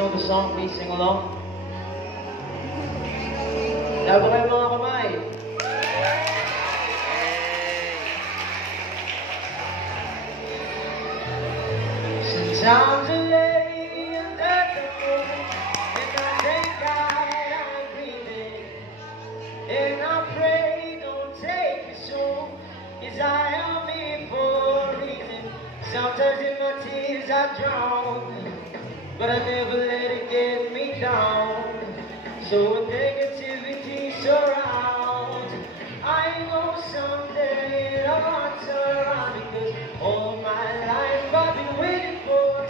know the song, please sing along. Labo kayo mga kamay. Sometimes I lay under the moon and I thank God I'm breathing, and I pray don't take me soon, 'cause I am here for a reason. Sometimes in my tears I drown, but I never let it get me down. So when negativity surrounds, I know someday I'll turn around, because all my life I've been waiting for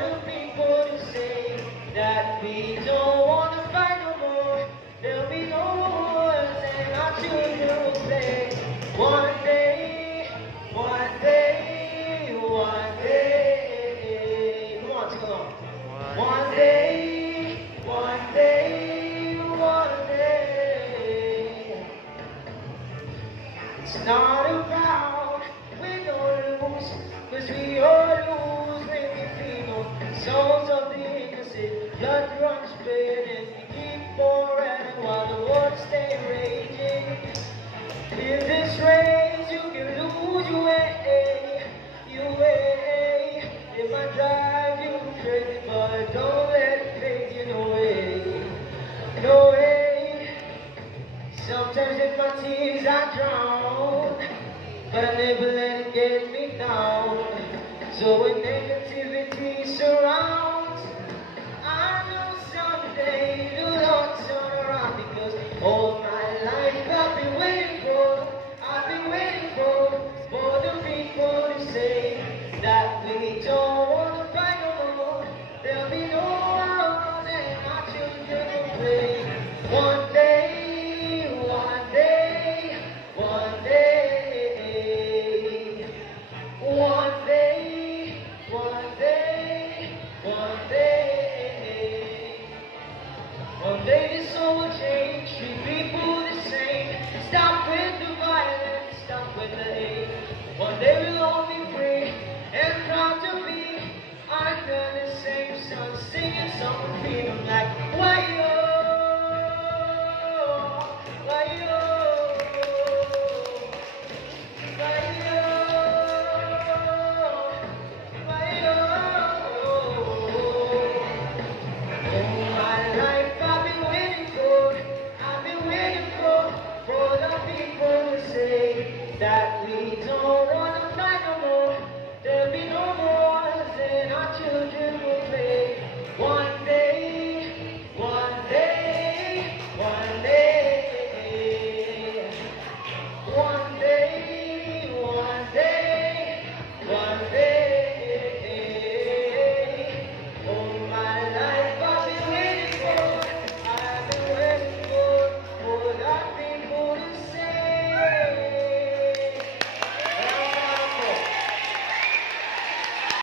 the people to say that we don't want to fight no more. There'll be no wars and our children will say, one day, one day, one day. Come on, sing along. One day, one day, one day. It's not about win or lose, 'cause we all lose when we feel souls of the innocent. Blood runs red and we keep on running while the wars stay raging. In this race you can lose your way, your way. It might drive you crazy, but don't let it take you away, no way. Sometimes in my tears I drown, but I never let it get me down. So when negativity surrounds, I know someday it'll all turn around, because all